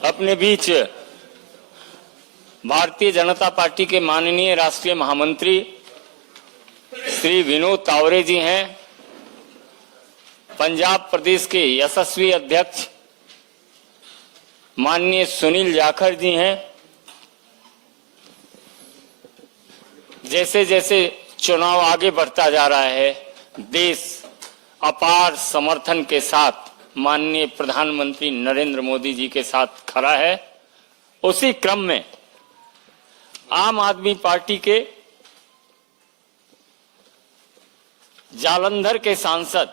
अपने बीच भारतीय जनता पार्टी के माननीय राष्ट्रीय महामंत्री श्री विनोद तावरे जी हैं, पंजाब प्रदेश के यशस्वी अध्यक्ष माननीय सुनील जाखड़ जी हैं। जैसे जैसे चुनाव आगे बढ़ता जा रहा है, देश अपार समर्थन के साथ माननीय प्रधानमंत्री नरेंद्र मोदी जी के साथ खड़ा है। उसी क्रम में आम आदमी पार्टी के जालंधर के सांसद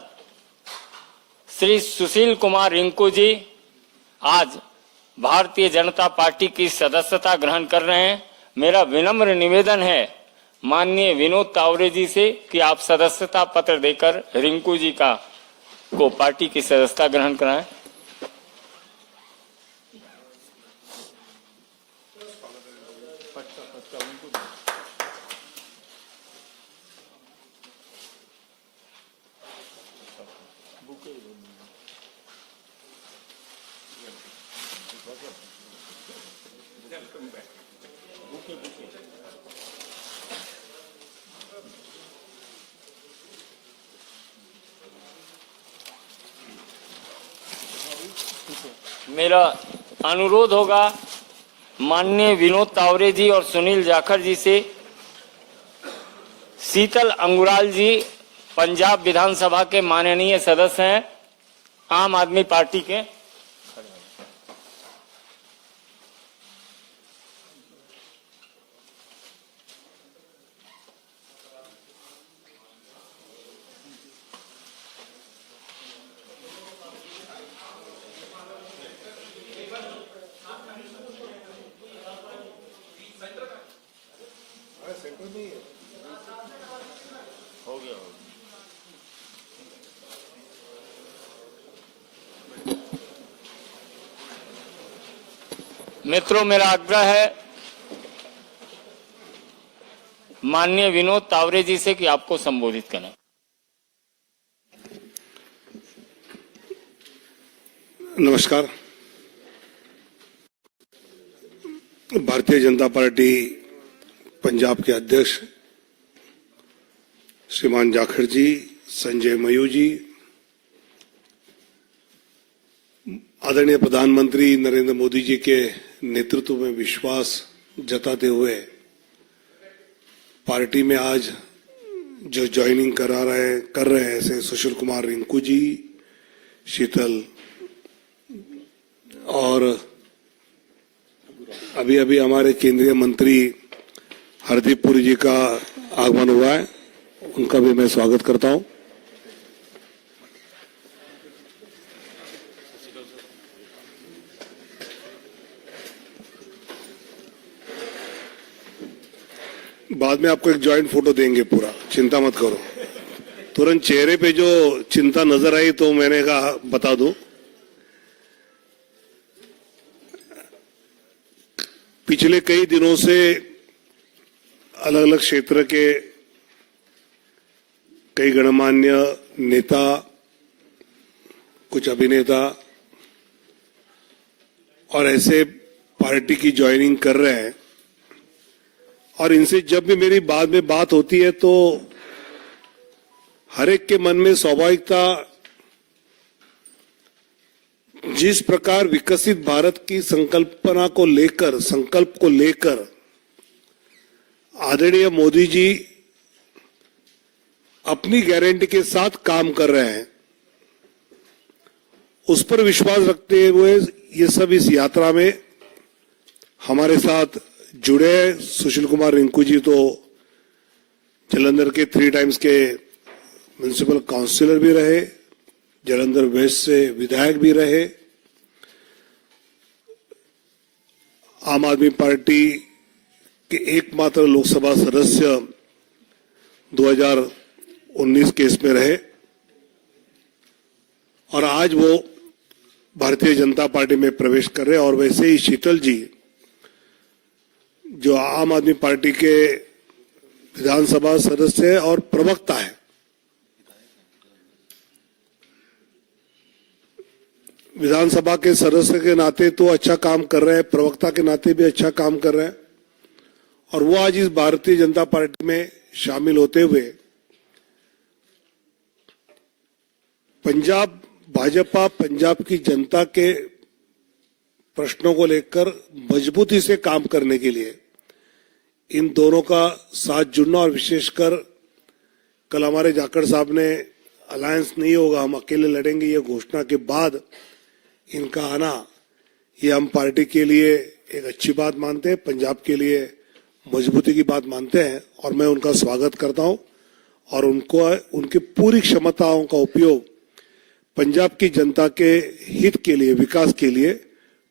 श्री सुशील कुमार रिंकू जी आज भारतीय जनता पार्टी की सदस्यता ग्रहण कर रहे हैं। मेरा विनम्र निवेदन है माननीय विनोद तावरे जी से कि आप सदस्यता पत्र देकर रिंकू जी को पार्टी की सदस्यता ग्रहण कराएं। मेरा अनुरोध होगा माननीय विनोद तावरे जी और सुनील जाखड़ जी से, शीतल अंगुराल जी पंजाब विधानसभा के माननीय सदस्य हैं आम आदमी पार्टी के। हो गया मित्रों, मेरा आग्रह है माननीय विनोद तावरे जी से कि आपको संबोधित करें। नमस्कार। भारतीय जनता पार्टी पंजाब के अध्यक्ष श्रीमान जाखड़ जी, संजय मयूर जी, आदरणीय प्रधानमंत्री नरेंद्र मोदी जी के नेतृत्व में विश्वास जताते हुए पार्टी में आज जो ज्वाइनिंग कर रहे हैं ऐसे सुशील कुमार रिंकू जी, शीतल और अभी अभी हमारे केंद्रीय मंत्री हरदीप पुरी जी का आगमन हुआ है, उनका भी मैं स्वागत करता हूं। बाद में आपको एक जॉइंट फोटो देंगे, पूरा चिंता मत करो। तुरंत चेहरे पे जो चिंता नजर आई तो मैंने कहा बता दूं। पिछले कई दिनों से अलग अलग क्षेत्र के कई गणमान्य नेता, कुछ अभिनेता और ऐसे पार्टी की ज्वाइनिंग कर रहे हैं, और इनसे जब भी मेरी बाद में बात होती है तो हर एक के मन में स्वाभाविकता जिस प्रकार विकसित भारत की संकल्प को लेकर आदरणीय मोदी जी अपनी गारंटी के साथ काम कर रहे हैं, उस पर विश्वास रखते हुए ये सब इस यात्रा में हमारे साथ जुड़े। सुशील कुमार रिंकू जी तो जालंधर के 3 टाइम्स के म्युनिसिपल काउंसिलर भी रहे, जालंधर वेस्ट से विधायक भी रहे, आम आदमी पार्टी के एकमात्र लोकसभा सदस्य 2019 के इसमें रहे, और आज वो भारतीय जनता पार्टी में प्रवेश कर रहे हैं। और वैसे ही शीतल जी जो आम आदमी पार्टी के विधानसभा सदस्य है और प्रवक्ता है, विधानसभा के सदस्य के नाते तो अच्छा काम कर रहे हैं, प्रवक्ता के नाते भी अच्छा काम कर रहे हैं, और वो आज इस भारतीय जनता पार्टी में शामिल होते हुए पंजाब भाजपा पंजाब की जनता के प्रश्नों को लेकर मजबूती से काम करने के लिए इन दोनों का साथ जुड़ना, और विशेषकर कल हमारे जाखड़ साहब ने अलायंस नहीं होगा, हम अकेले लड़ेंगे, ये घोषणा के बाद इनका आना, ये हम पार्टी के लिए एक अच्छी बात मानते हैं, पंजाब के लिए मजबूती की बात मानते हैं, और मैं उनका स्वागत करता हूं और उनको उनकी पूरी क्षमताओं का उपयोग पंजाब की जनता के हित के लिए, विकास के लिए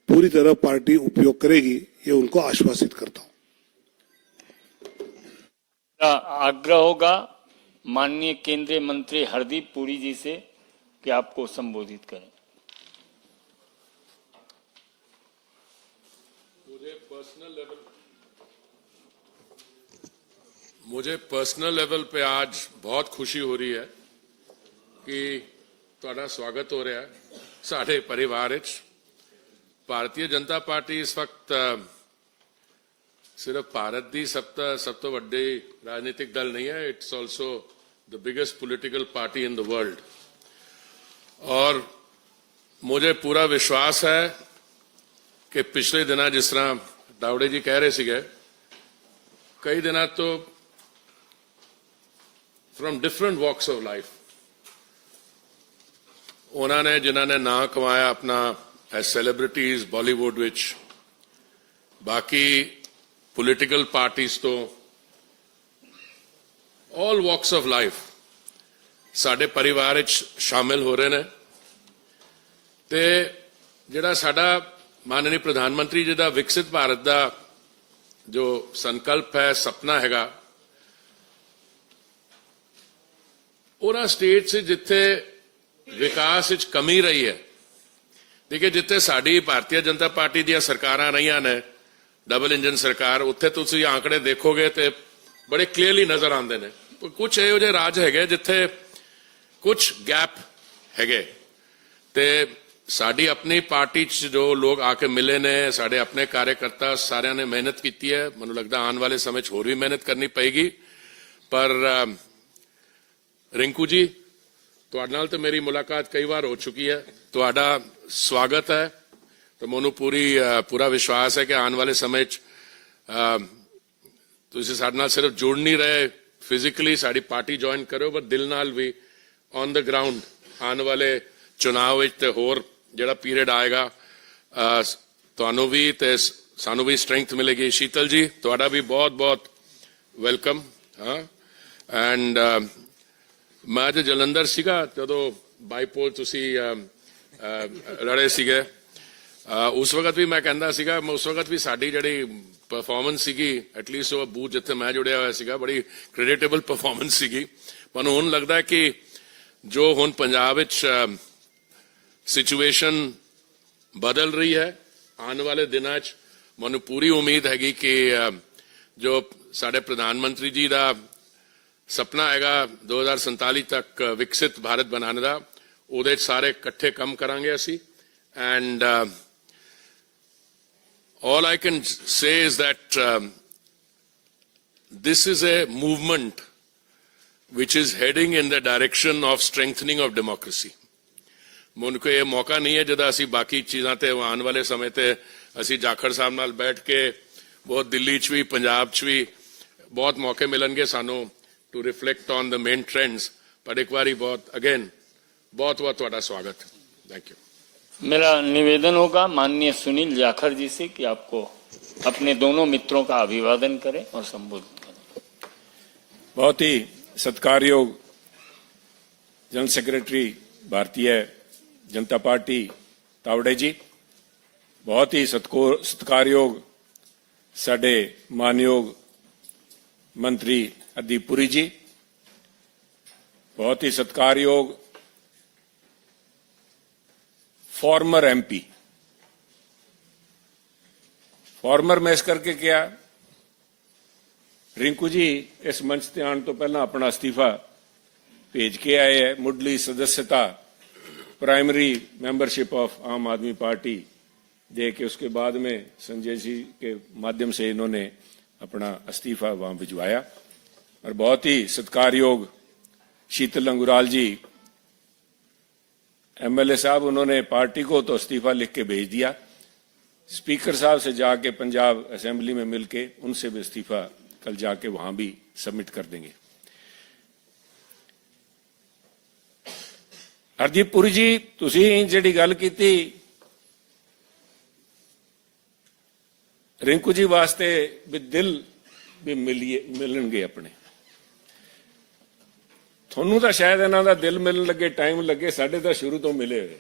पूरी तरह पार्टी उपयोग करेगी, ये उनको आश्वासित करता हूं। आग्रह होगा माननीय केंद्रीय मंत्री हरदीप पुरी जी से कि आपको संबोधित करें। मुझे पर्सनल लेवल पे आज बहुत खुशी हो रही है कि ਤੁਹਾਡਾ स्वागत हो रहा है साढ़े परिवार विच। भारतीय जनता पार्टी इस वक्त सिर्फ भारत की सब तो वड्डी राजनीतिक दल नहीं है, it's also the biggest political party in the world. और मुझे पूरा विश्वास है कि पिछले दिना जिस तरह दावड़े जी कह रहे सीगे, कई दिना तो from different walks of life उन्होंने जिन्होंने ना कमाया अपना एज सेलिब्रिटीज बॉलीवुड विच, बाकी पॉलिटिकल पार्टीज तो ऑल वॉक्स ऑफ लाइफ साडे परिवार विच शामिल हो रहे हैं। ते जिहड़ा साडा माननीय प्रधानमंत्री जी का विकसित भारत का जो संकल्प है, सपना हैगा, उन्हां स्टेट से जिथे विकास विच कमी रही है, देखिए जिथे साडी भारतीय जनता पार्टी दी सरकारां रहीआं ने, डबल इंजन सरकार, उत्थे तुसीं आंकड़े देखोगे तो बड़े क्लीयरली नजर आते हैं। कुछ इहो जिहे राज है जिथे कुछ गैप है, ते साडी अपनी पार्टी च जो लोग आके मिले ने, साडे अपने कार्यकर्ता सारिਆਂ ने मेहनत की है। मैनूं लगदा आने वाले समय च होर भी मेहनत करनी पएगी। पर रिंकू जी, तुहाडे नाल तो मेरी मुलाकात कई बार हो चुकी है, तुहाडा स्वागत है। तो मैनूं पूरा विश्वास है कि आने वाले समय तुसीं साडे नाल सिर्फ जुड़ नहीं रहे फिजिकली, साडी पार्टी ज्वाइन करो, पर दिल नाल भी ऑन द ग्राउंड आने वाले चुनाव विच ते होर जिहड़ा पीरियड आएगा, तुहानूं भी ते सानूं भी स्ट्रेंथ मिलेगी। शीतल जी, तुहाडा भी बहुत बहुत वेलकम। हाँ, एंड मैं अज जलंधर सीगा जदों बाईपोल तुसीं लड़े सीगे, उस वक्त भी मैं कहंदा सीगा, उस वक्त भी साडी जिहड़ी परफॉर्मेंस सीगी, एटलीस्ट वो बूथ जिथे मैं जुड़िया होया सीगा, बड़ी क्रेडिटेबल परफॉर्मेंस सीगी। पर हुण लगदा है कि जो हुण पंजाब विच सिचुएशन बदल रही है, आने वाले दिनों च मैनूं पूरी उम्मीद हैगी कि जो साडे प्रधानमंत्री जी का सपना हैगा 2047 तक विकसित भारत बनाने का, उहदे सारे इकट्ठे कम करांगे असी। And all I can say is that this is a movement which is heading in the direction of strengthening of democracy. मुनको ये मौका नहीं है जदा असी बाकी चीज़ां ते आने वाले समय ते असी जाखड़ साहब नाल बैठ के बहुत दिल्ली च भी पंजाब च भी बहुत मौके मिलणगे सानू to reflect on the main trends. पर एक बारी बहुत अगेन बहुत बहुत तुहाडा स्वागत। Thank you. मेरा निवेदन होगा माननीय सुनील जाखड़ जी से कि आपको अपने दोनों मित्रों का अभिवादन करें और संबोधित करें। बहुत ही सत्कारयोग general secretary Bharatiya Janata party Tawde जी, बहुत ही सत्कारयोग साडे मानयोग मंत्री हरदीप पुरी जी, बहुत ही सत्कारयोग फॉर्मर एमपी। फॉर्मर मैं इस करके क्या, रिंकू जी इस मंच ते आने तो पहला अपना अस्तीफा भेज के आए है, मुढ़ली सदस्यता प्राइमरी मेंबरशिप ऑफ आम आदमी पार्टी दे के उसके बाद में संजय जी के माध्यम से इन्होंने अपना इस्तीफा वहां भिजवाया। और बहुत ही सत्कारयोग शीतल अंगुराल जी एमएलए साहब, उन्होंने पार्टी को तो इस्तीफा लिख के भेज दिया, स्पीकर साहब से जाके पंजाब असेंबली में मिलके उनसे भी इस्तीफा कल जाके वहां भी सबमिट कर देंगे। हरदीप पुरी जी, तुसी जिहड़ी गल कीती रिंकू जी वास्ते भी दिल भी मिलणगे अपने, थोनू तो शायद इन्हों का दिल मिलन लगे टाइम लगे, साढ़े तो शुरू तो मिले हुए।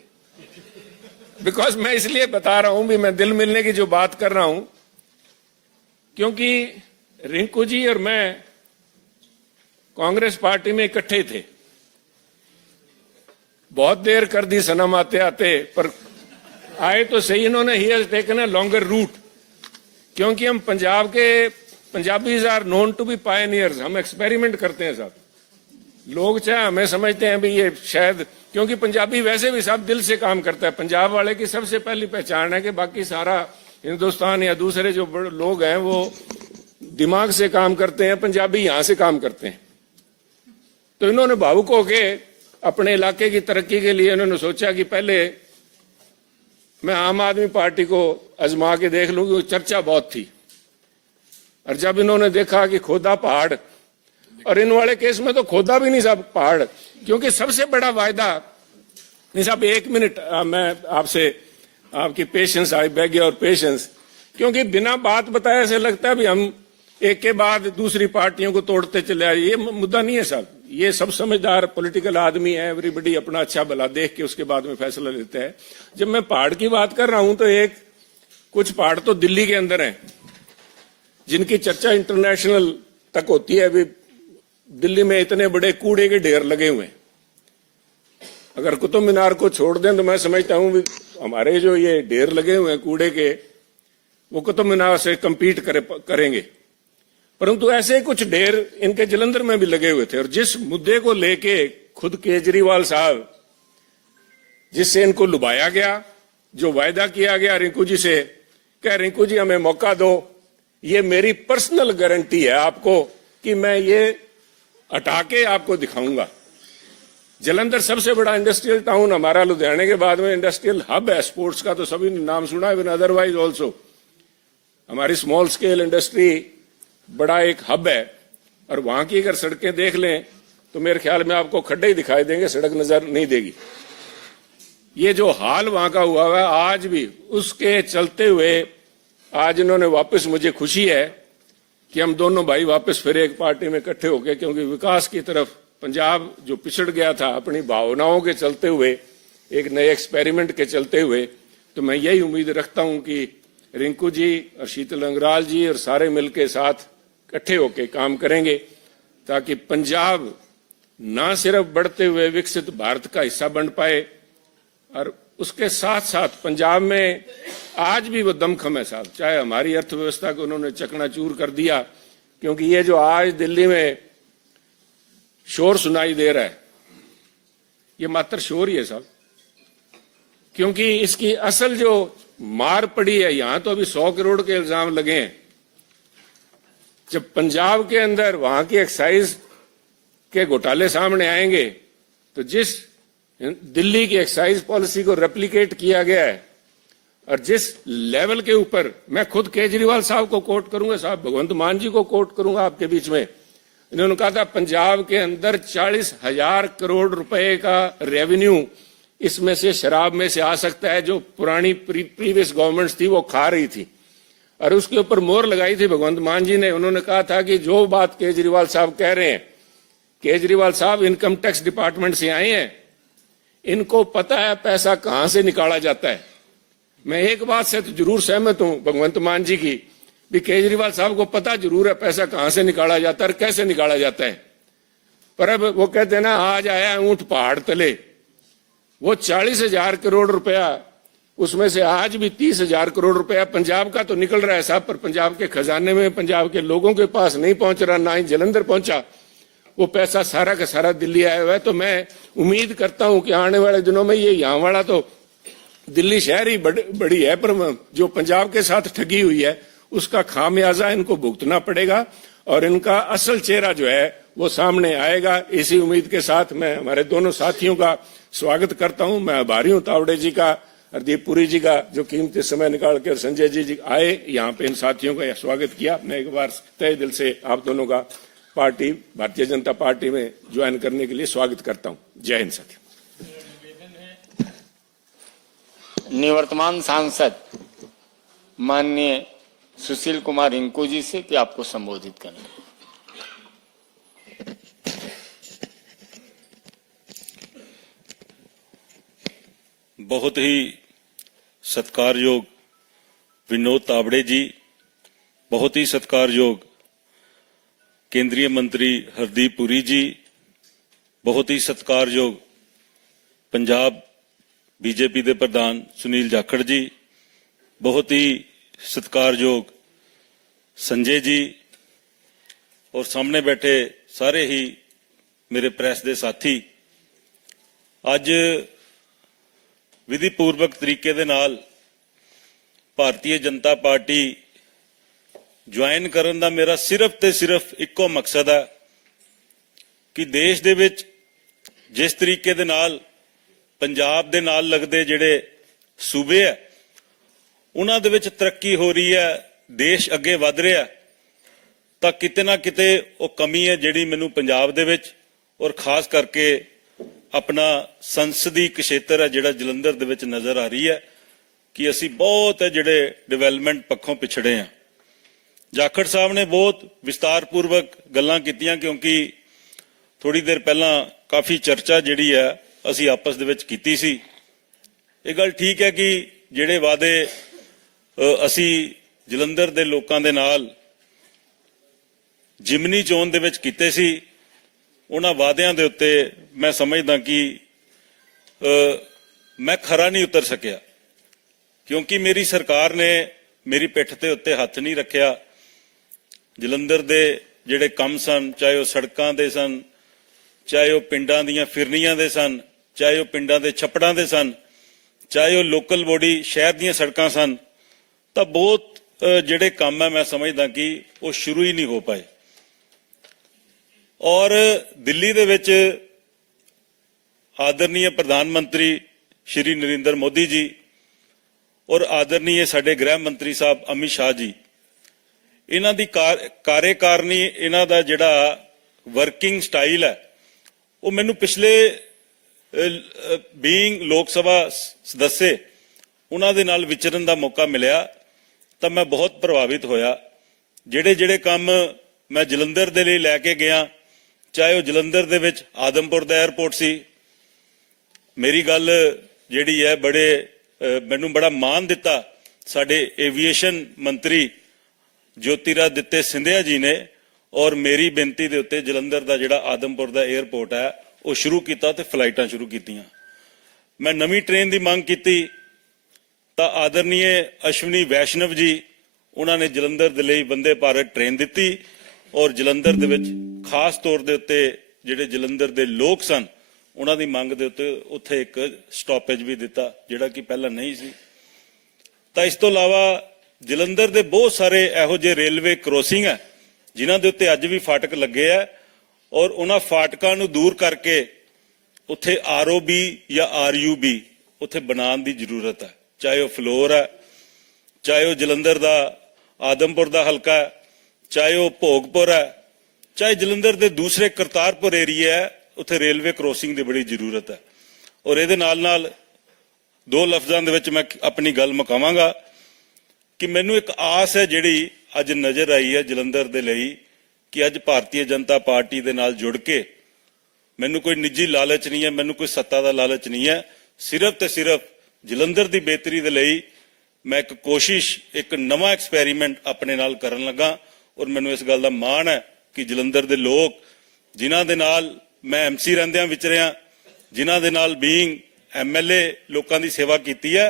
बिकॉज मैं इसलिए बता रहा हूं भी मैं दिल मिलने की जो बात कर रहा हूं, क्योंकि रिंकू जी और मैं कांग्रेस पार्टी में इकट्ठे थे, बहुत देर कर दी सनम आते आते, पर आए तो सही इन्होंने। He has taken a longer route, क्योंकि हम पंजाब के, Punjabis are known to be pioneers, हम एक्सपेरिमेंट करते हैं साहब। लोग चाहे हमें समझते हैं भी ये शायद, क्योंकि पंजाबी वैसे भी सब दिल से काम करता है। पंजाब वाले की सबसे पहली पहचान है कि बाकी सारा हिंदुस्तान या दूसरे जो लोग हैं वो दिमाग से काम करते हैं, पंजाबी यहां से काम करते हैं। तो इन्होंने भावुक होके अपने इलाके की तरक्की के लिए इन्होंने सोचा कि पहले मैं आम आदमी पार्टी को आजमा के देख लूंगी। चर्चा बहुत थी, और जब इन्होंने देखा कि खोदा पहाड़, और इन वाले केस में तो खोदा भी नहीं साहब पहाड़, क्योंकि सबसे बड़ा वायदा नहीं साहब। 1 मिनट मैं आपसे, आपकी patience, I beg your patience, क्योंकि बिना बात बताए ऐसे लगता है भी हम एक के बाद दूसरी पार्टियों को तोड़ते चले आए। ये मुद्दा नहीं है साहब, ये सब समझदार पॉलिटिकल आदमी है, एवरीबडी अपना अच्छा भला देख के उसके बाद में फैसला लेते हैं। जब मैं पहाड़ की बात कर रहा हूं तो कुछ पहाड़ तो दिल्ली के अंदर हैं, जिनकी चर्चा इंटरनेशनल तक होती है। अभी दिल्ली में इतने बड़े कूड़े के ढेर लगे हुए हैं, अगर कुतुब मीनार को छोड़ दें तो मैं समझता हूं हमारे जो ये ढेर लगे हुए हैं कूड़े के, वो कुतुब मीनार से कंपीट करेंगे। परंतु ऐसे कुछ ढेर इनके जलंधर में भी लगे हुए थे। और जिस मुद्दे को लेके खुद केजरीवाल साहब, जिससे इनको लुभाया गया, जो वायदा किया गया रिंकू जी से, क्या रिंकू जी हमें मौका दो, ये मेरी पर्सनल गारंटी है आपको कि मैं ये हटा के आपको दिखाऊंगा। जलंधर सबसे बड़ा इंडस्ट्रियल टाउन हमारा, लुधियाने के बाद में इंडस्ट्रियल हब है स्पोर्ट्स का, तो सभी ने नाम सुना है, अदरवाइज ऑल्सो हमारी स्मॉल स्केल इंडस्ट्री बड़ा एक हब है। और वहां की अगर सड़कें देख लें तो मेरे ख्याल में आपको खड्डे ही दिखाई देंगे, सड़क नजर नहीं देगी। ये जो हाल वहां का हुआ है आज भी, उसके चलते हुए आज इन्होंने वापस, मुझे खुशी है कि हम दोनों भाई वापस फिर एक पार्टी में इकट्ठे हो गए, क्योंकि विकास की तरफ पंजाब जो पिछड़ गया था अपनी भावनाओं के चलते हुए, एक नए एक्सपेरिमेंट के चलते हुए, तो मैं यही उम्मीद रखता हूं कि रिंकू जी और शीतल अंगराल जी और सारे मिलकर साथ इकट्ठे होकर काम करेंगे, ताकि पंजाब ना सिर्फ बढ़ते हुए विकसित भारत का हिस्सा बन पाए, और उसके साथ साथ पंजाब में आज भी वो दमखम है साहब। चाहे हमारी अर्थव्यवस्था को उन्होंने चकनाचूर कर दिया, क्योंकि ये जो आज दिल्ली में शोर सुनाई दे रहा है, ये मात्र शोर ही है साहब, क्योंकि इसकी असल जो मार पड़ी है, यहां तो अभी 100 करोड़ के इल्जाम लगे हैं। जब पंजाब के अंदर वहां की एक्साइज के घोटाले सामने आएंगे, तो जिस दिल्ली की एक्साइज पॉलिसी को रेप्लिकेट किया गया है, और जिस लेवल के ऊपर, मैं खुद केजरीवाल साहब को कोट करूंगा साहब, भगवंत मान जी को कोट करूंगा आपके बीच में, इन्होंने कहा था पंजाब के अंदर 40,000 करोड़ रुपए का रेवेन्यू इसमें से शराब में से आ सकता है, जो पुरानी प्रीवियस गवर्नमेंट्स थी वो खा रही थी, और उसके ऊपर मोहर लगाई थी भगवंत मान जी ने। उन्होंने कहा था कि जो बात केजरीवाल साहब कह रहे हैं, केजरीवाल साहब इनकम टैक्स डिपार्टमेंट से आए हैं, इनको पता है पैसा कहां से निकाला जाता है। मैं एक बात से तो जरूर सहमत हूं भगवंत मान जी की, भी केजरीवाल साहब को पता जरूर है पैसा कहां से निकाला जाता है और कैसे निकाला जाता है। पर अब वो कहते हैं ना, आज आया ऊंट पहाड़ तले, वो 40,000 करोड़ रुपया, उसमें से आज भी 30,000 करोड़ रुपया पंजाब का तो निकल रहा है साहब, पर पंजाब के खजाने में, पंजाब के लोगों के पास नहीं पहुंच रहा, ना ही जलंधर पहुंचा। वो पैसा सारा का सारा दिल्ली आया हुआ है। तो मैं उम्मीद करता हूं कि आने वाले दिनों में ये यहाँ वाला तो दिल्ली शहर ही बड़ी है, पर जो पंजाब के साथ ठगी हुई है उसका खामियाजा इनको भुगतना पड़ेगा और इनका असल चेहरा जो है वो सामने आएगा। इसी उम्मीद के साथ मैं हमारे दोनों साथियों का स्वागत करता हूं। मैं आभारी हूं तावड़े जी का, हरदीप पुरी जी का, जो कीमती समय निकाल कर संजय जी आए यहाँ पे, इन साथियों का स्वागत किया। मैं एक बार तहे दिल से आप दोनों का पार्टी भारतीय जनता पार्टी में ज्वाइन करने के लिए स्वागत करता हूं। जय हिंद साथियों। निवर्तमान सांसद माननीय सुशील कुमार रिंकू जी से कि आपको संबोधित करें। बहुत ही सत्कारयोग विनोद तावड़े जी, बहुत ही सत्कारयोग केंद्रीय मंत्री हरदीप पुरी जी, बहुत ही सत्कारयोग पंजाब बीजेपी के प्रधान सुनील जाखड़ जी, बहुत ही सत्कारयोग संजय जी और सामने बैठे सारे ही मेरे प्रेस के साथी। अज विधिपूर्वक तरीके दे नाल भारतीय जनता पार्टी ज्वाइन करन दा मेरा सिर्फ ते सिर्फ इक्को मकसद है कि देश दे विच जिस तरीके दे नाल पंजाब दे नाल लगदे जिहड़े सूबे है उन्हां दे विच तरक्की हो रही है, देश अगे वध रहा है, तां किते ना किते वो कमी है जिहड़ी मैनूं पंजाब दे विच और खास करके अपना संसदी क्षेत्र है जिहड़ा जलंधर दे विच नज़र आ रही है कि असी बहुत है जिहड़े डिवेलपमेंट पक्षों पिछड़े हैं। जाखड़ साहब ने बहुत विस्तारपूर्वक गल्लां कीतियां क्योंकि थोड़ी देर पहला काफ़ी चर्चा जिहड़ी है असी आपस दे विच कीती सी। ये गल ठीक है कि जिहड़े वादे असी जलंधर दे लोकां दे नाल जिमनी चोण दे विच कीते सी, उन्हां वादियां दे उत्ते मैं समझदा कि मैं खरा नहीं उतर सकिया क्योंकि मेरी सरकार ने मेरी पिठ ते उत्ते हथ नहीं रखिया। जलंधर दे जिहड़े कम सन, चाहे वो सड़कां दे सन, चाहे वो पिंडां दीयां फिरनियां दे सन, चाहे वो पिंडां दे छप्पड़ां दे सन, चाहे वो लोकल बॉडी शहर दीयां सड़कां सन, तां बहुत जिहड़े काम है मैं समझदा कि वो शुरू ही नहीं हो पाए। और दिल्ली दे विच आदरणीय प्रधानमंत्री श्री नरेंद्र मोदी जी और आदरणीय साडे गृह मंत्री साहब अमित शाह जी, इन्हां दी कार्यकारिणी, इन्हां दा जिहड़ा वर्किंग स्टाइल है वो मैनूं पिछले बीइंग लोक सभा सदस्य उन्हां दे नाल विचरन दा मौका मिलिया तां मैं बहुत प्रभावित होया। जिहड़े जिहड़े काम मैं जलंधर दे लई लैके गया, चाहे वो जलंधर दे विच आदमपुर दा एयरपोर्ट सी, मेरी गल जिहड़ी है बड़े मैनूं बड़ा मान दिता साडे एविएशन मंत्री ज्योतिरादित्य सिंधिया जी ने, और मेरी बेनती दे उत्ते जलंधर दा जिहड़ा आदमपुर दा एयरपोर्ट है वो शुरू किया ते फ्लाइटां शुरू कीतियां। मैं नवीं ट्रेन की मांग की तां आदरणीय अश्विनी वैष्णव जी उन्होंने जलंधर दे लई वंदे भारत ट्रेन दी और जलंधर दे विच खास तौर दे उत्ते जिहड़े जलंधर दे लोग सन उन्हां दी मंग दे उत्ते उत्थे एक स्टॉपेज भी दिता जिहड़ा कि पहला नहीं सी। तां इस तों इलावा जलंधर दे बहुत सारे इहो जिहे रेलवे क्रॉसिंग है जिन्हां दे उत्ते अज भी फाटक लगे है और उन्हां फाटकां नूं दूर करके उत्थे ROB या RUB उत्थे बनाउण दी जरूरत है। चाहे वो फ्लोर है, चाहे वो जलंधर दा आदमपुर दा हलका है, चाहे वो भोगपुर है, चाहे जलंधर दे दूसरे करतारपुर एरिया है, उत्थे रेलवे क्रॉसिंग की बड़ी जरूरत है। और ये नाल नाल दो लफ्जां दे विच मैं अपनी गल मुकावांगा कि मैनूं एक आस है जिहड़ी अज नज़र आई है जलंधर दे लई कि अज भारतीय जनता पार्टी दे नाल जुड़ के, मैनूं कोई निजी लालच नहीं है, मैनूं कोई सत्ता दा लालच नहीं है, सिर्फ ते सिर्फ जलंधर दी बेहतरी दे लई मैं एक कोशिश, एक नवा एक्सपैरीमेंट अपने नाल करन लगा। और मैनूं इस गल दा माण है कि जलंधर दे लोग जिन्हां दे नाल मैं MC रहिंदियां विचरिया, जिन्हां दे नाल बीइंग MLA लोकां दी सेवा कीती है,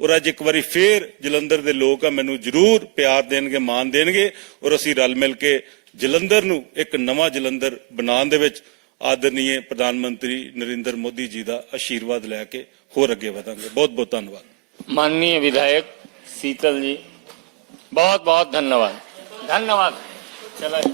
और अज एक बारी फिर जलंधर दे लोग मैनूं जरूर प्यार देणगे, मान देणगे और असीं रल मिल के ਜਲੰਧਰ ਨੂੰ ਇੱਕ ਨਵਾਂ ਜਲੰਧਰ ਬਣਾਉਣ ਦੇ ਵਿੱਚ ਆਦਰਨੀय ਪ੍ਰਧਾਨ ਮੰਤਰੀ ਨਰਿੰਦਰ ਮੋਦੀ ਜੀ ਦਾ ਆਸ਼ੀਰਵਾਦ ਲੈ ਕੇ ਹੋਰ ਅੱਗੇ ਵਧਾਂਗੇ। ਬਹੁਤ ਬਹੁਤ ਧੰਨਵਾਦ। माननीय विधायक शीतल जी, बहुत बहुत धन्यवाद। धन्यवाद। चला